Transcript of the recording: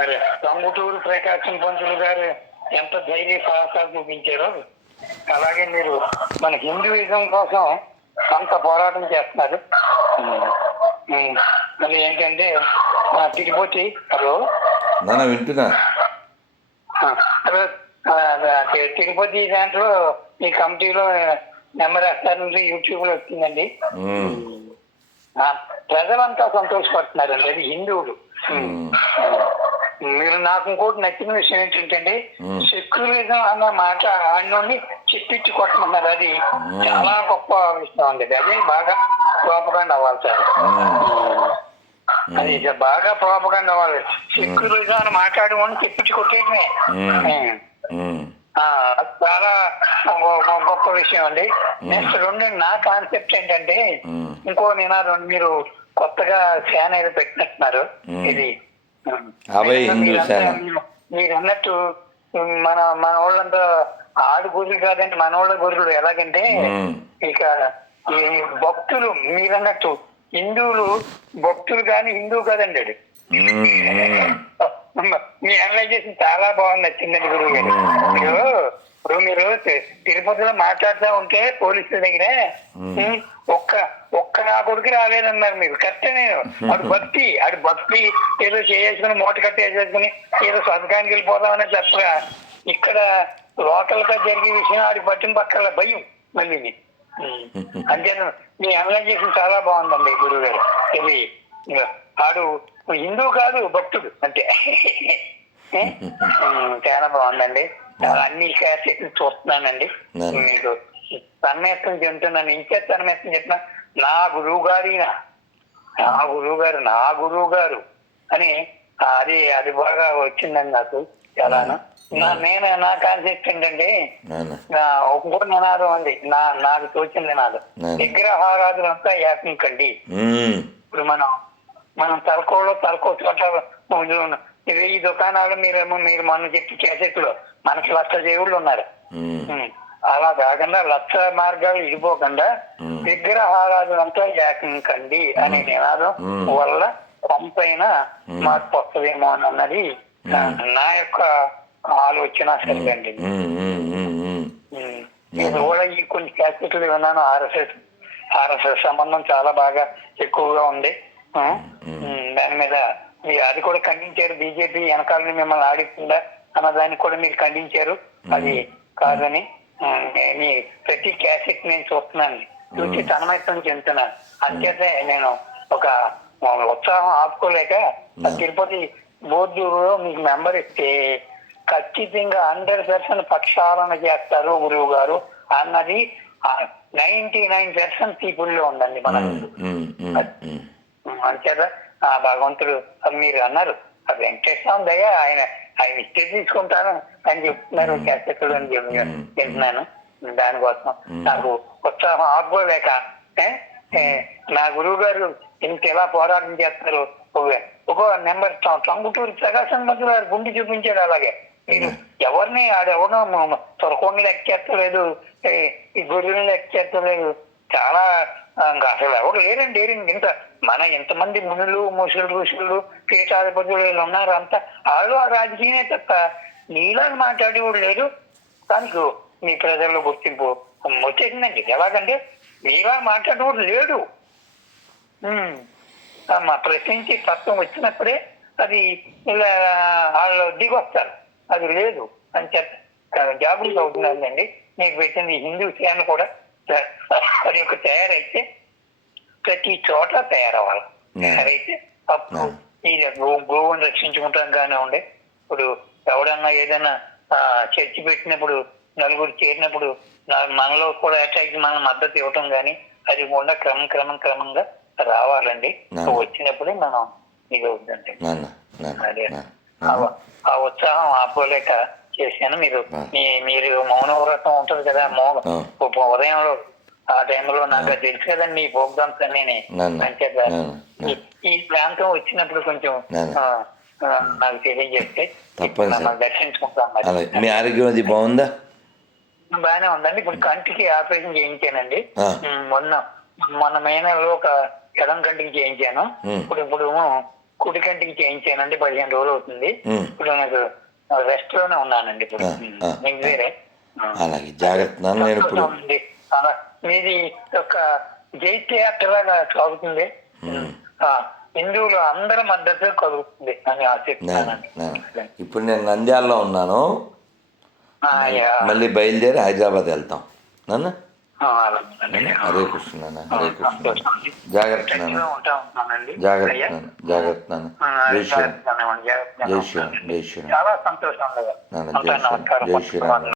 మరి టంగుటూరు ప్రకాశం పంతులు గారు ఎంత ధైర్య సాహసాలు చూపించారో. అలాగే మీరు మన హిందూయిజం కోసం అంత పోరాటం చేస్తున్నారు. మళ్ళీ ఏంటంటే తిరుపతి హలో? నాన్న వింటున్నా. తిరుపతి దాంట్లో ఈ కమిటీలో నెంబర్ వేస్తారంటే యూట్యూబ్లో వచ్చిందండి. ప్రజలంతా సంతోషపడుతున్నారండి. అది హిందువులు. మీరు నాకు ఇంకోటి నచ్చిన విషయం ఏంటంటే. సెక్యులరిజం అన్న మాట ఆయన్ని చిట్టిచ్చి కొట్టమన్నారు. అది. చాలా గొప్ప విషయం అండి. అదే బాగా ప్రోపగండ అవ్వాలి సార్. అది బాగా ప్రోపగండ అవ్వాలి. సెక్యులరిజం అని మాట్లాడమని చెప్పించి కొట్టేయటమే. చాలా గొప్ప విషయం అండి. నెక్స్ట్ రెండు నా కాన్సెప్ట్ ఏంటంటే. ఇంకో నినాదం మీరు కొత్తగా ఫ్యాన్ ఏదో పెట్టినట్టున్నారు. ఇది అభయ్ హిందూ సేన. మీరు అన్నట్టు మన మన వాళ్ళంతా ఆడు గొర్రెలు కాదండి మన వాళ్ళ గొర్రెలు ఎలాగంటే. ఇక ఈ భక్తులు మీరన్నట్టు హిందువులు భక్తులు కానీ హిందువు కాదండి అది. మీ అనలైజేషన్ చాలా బాగుంది నచ్చిందండి గురువు గారు. ఇప్పుడు మీరు తిరుపతిలో మాట్లాడుతూ ఉంటే పోలీసుల దగ్గర ఒక్క ఒక్క నా కొడుకు రాలేదన్నారు మీరు. కరెక్టే నేను. ఆడు భక్తి ఆడు భక్తి ఏదో చేసుకుని మూట కట్టి వేసేసుకుని ఏదో స్వర్గానికి వెళ్ళిపోదామని చెప్పగా ఇక్కడ లోకల్గా జరిగే విషయం ఆడి పట్టిన పక్కల భయం మళ్ళీ అంతే మీ అనలైజేషన్ చాలా బాగుందండి గురువు గారు ఆడు హిందూ కాదు భక్తుడు అంతే. చాలా బాగుందండి. అన్ని క్యాసెట్లు చూస్తున్నానండి. మీకు సన్నేస్తం చెందుతున్నాను ఇంకే సన్నేస్తం చెప్పిన నా గురువు గారినా నా గురువు గారు నా గురువు గారు అని అది అది బాగా వచ్చిందండి నాకు చాలాను నా నేను నా కాన్సెప్ట్ ఏంటంటే నాన్న నా ఇంకోటి నినాదం ఉంది. నా నాకు తోచిన నినాదం అవును. విగ్రహారాధనంతా ఏకం కండి ఉమ్, ఇప్పుడు మనం మనం తలకోలో తలకో చోట ఇవి ఈ దుకాణాలు మీరేమో మీరు మొన్న చెప్పి క్యాసెట్లో మనకి లక్ష దేవుళ్ళు ఉన్నారు. అలా కాకుండా లక్ష మార్గాలు ఇడిపోకుండా ఉం. విగ్రహారాధనంతా ఏకం కండి అనే నినాదం. వల్ల కొంపైన మార్పు వస్తుందేమో అని అన్నది నా- యొక్క ఆలోచన. ఉం. నేను కూడా ఈ కొన్ని క్యాసెట్లు విన్నాను ఆర్ఎస్ఎస్ ఆర్ఎస్ఎస్ సంబంధం చాలా బాగా ఎక్కువగా ఉంది. దాని మీద అది కూడా ఖండించారు. బీజేపీ వెనకాలని మిమ్మల్ని ఆడిస్తుందా అన్న దాన్ని కూడా మీరు ఖండించారు. అది కాదని మీ ప్రతి క్యాసెట్ నేను చూస్తున్నాను చూసి తన్మయత్వం చెందుతున్నాను. అంచేతే నేను ఒక ఉత్సాహం ఆపుకోలేక తిరుపతి బోర్డులో మీకు మెంబర్ ఇస్తే ఖచ్చితంగా హండ్రెడ్ పర్సెంట్ ప్రక్షాళన చేస్తారు గురువు గారు అన్నది నైన్టీ నైన్ పర్సెంట్ పీపుల్లో ఉందండి మన ఉమ్, ఆ భగవంతుడు అది మీరు అన్నారు. ఆ వెంకటేశ్వర దయ ఆయన ఆయన ఇస్తే తీసుకుంటాను అని చెప్తున్నారు క్యాసెట్లు అని చెప్పి చెప్తున్నాను దానికోసం నాకు ఉత్సాహం ఆపుకోలేక నా గురువు గారు ఇంత ఎలా పోరాటం చేస్తారు? ఒక- నెంబర్ టంగుటూరు ప్రకాశం మధ్యలో గుండి చూపించాడు అలాగే. మీరు ఎవరిని ఆడెవడో తొరకొని లెక్క చేస్తలేదు ఈ- ఈ గొర్రెలు లెక్క చేస్తలేదు చాలా ఇంకా అసలు ఎవరు లేరండి. లేరండి ఇంత మన ఎంతమంది మునులు ముసులు ఋషులు పీఠాధిపతులు వీళ్ళు ఉన్నారు అంతా. వాళ్ళు ఆ రాజకీయమే తప్ప నీలాగా మాట్లాడేవాడు లేరు దానికి మీ ప్రజల్లో గుర్తింపు వచ్చేసిందండి. ఎలాగంటే మీలా మాట్లాడేవాడు లేడు. మా ప్రశ్నించి తత్వం వచ్చినప్పుడే అది ఇలా వాళ్ళు దిగొస్తారు. అది లేదు. అని చెప్ప జాగృతి అవుతుందండి మీకు పెట్టింది హిందూ సేన కూడా. అది ఒక తయారైతే ప్రతి చోట తయారవ్వాలి. తయారైతే అప్పుడు. ఈ గో- గోవుని రక్షించుకుంటాం కానివ్వండి ఇప్పుడు ఎవడన్నా ఏదైనా చర్చి పెట్టినప్పుడు నలుగురు చేరినప్పుడు మనలో కూడా అటాక్ మనం మద్దతు ఇవ్వటం కానీ అది కూడా క్రమం క్రమం క్రమంగా రావాలండి. వచ్చినప్పుడే మనం ఇది అవుతుందండి అదే ఆ ఉత్సాహం ఆపుకోలేక చేశాను. మీరు. మీ మీరు మౌన వ్రతం ఉంటుంది కదా మౌన ఉదయంలో ఆ టైంలో నాకు తెలుసు కదండి మీ ప్రోగ్రామ్స్ అన్ని అంచేత ఈ- ప్రాంతం వచ్చినప్పుడు కొంచెం నాకు తెలియజేస్తే తప్పనిసరి. దర్శించుకుంటాం మీ ఆరోగ్యం అది బాగుందా? బాగానే ఉందండి. ఇప్పుడు కంటికి ఆపరేషన్ చేయించానండి. మొన్న మొన్న మే నెలలో ఒక ఎడం కంటికి చేయించాను. ఇప్పుడు ఇప్పుడు కుడి కంటికి చేయించానండి. పదిహేను రోజులు అవుతుంది. ఇప్పుడు నాకు రెస్ట్లోనే ఉన్నానండి ఇప్పుడు. మీకు వేరే. అలాగే జాగ్రత్త. నేను ఇప్పుడు మీది ఒక జైత్యాత్రలాగా సాగుతుంది. ఆ, హిందువులు అందరి మద్దతు కలుగుతుంది అని నేను ఆశిస్తున్నానండి నేను. ఇప్పుడు నేను నంద్యాలలో ఉన్నాను. మళ్ళీ బయలుదేరి హైదరాబాద్ వెళ్తాం. హరే కృష్ణ హరే కృష్ణ. జాగ్రత్త. జాగ్రత్త జాగ్రత్త జై శ్రీరామ్. జై శ్రీరామ్. జై శ్రీరామ్. జై శ్రీరామ్.